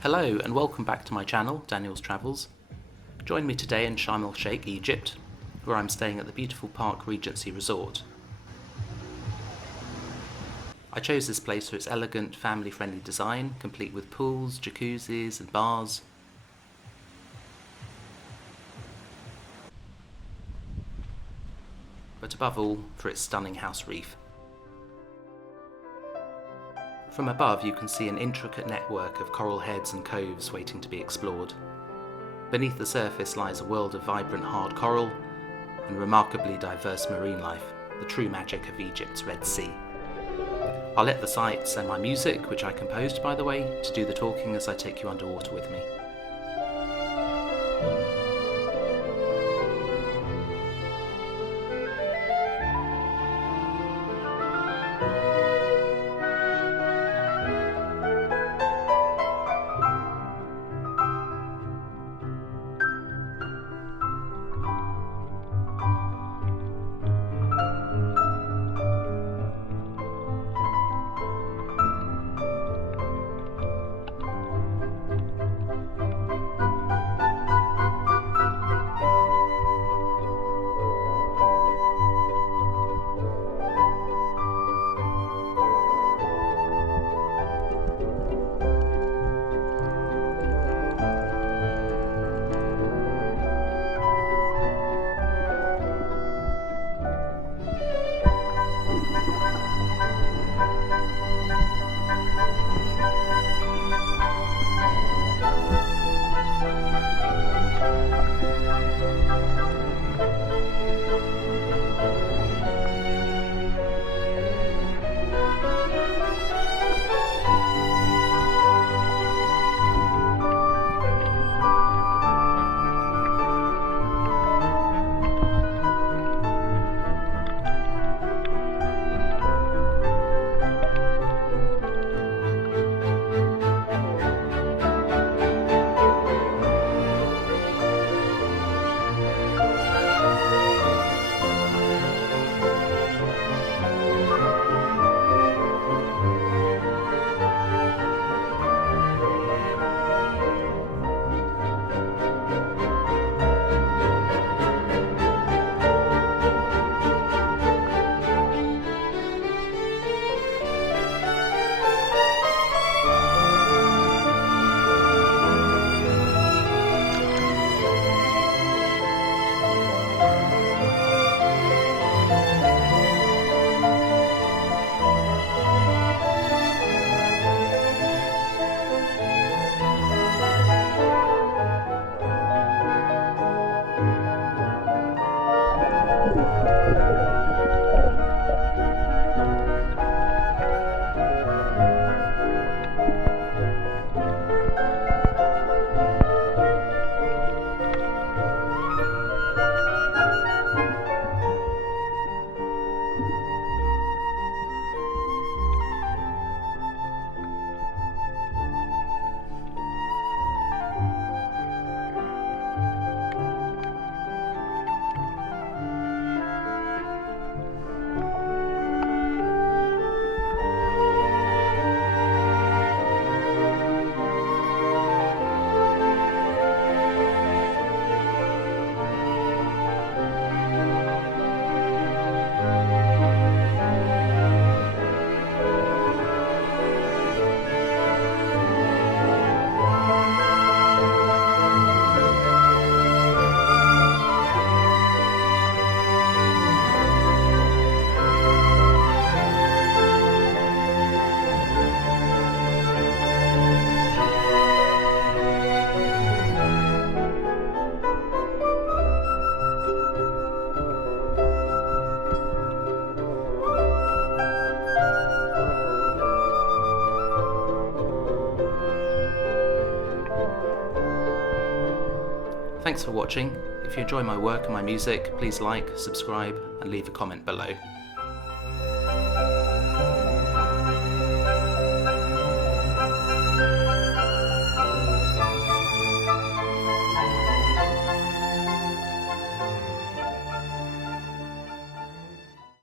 Hello and welcome back to my channel, Daniel's Travels. Join me today in Sharm El Sheikh, Egypt, where I'm staying at the beautiful Park Regency Resort. I chose this place for its elegant, family-friendly design, complete with pools, jacuzzis and bars. But above all, for its stunning house reef. From above you can see an intricate network of coral heads and coves waiting to be explored. Beneath the surface lies a world of vibrant hard coral and remarkably diverse marine life, the true magic of Egypt's Red Sea. I'll let the sights and my music, which I composed by the way, to do the talking as I take you underwater with me. Thanks for watching. If you enjoy my work and my music, please like, subscribe and leave a comment below.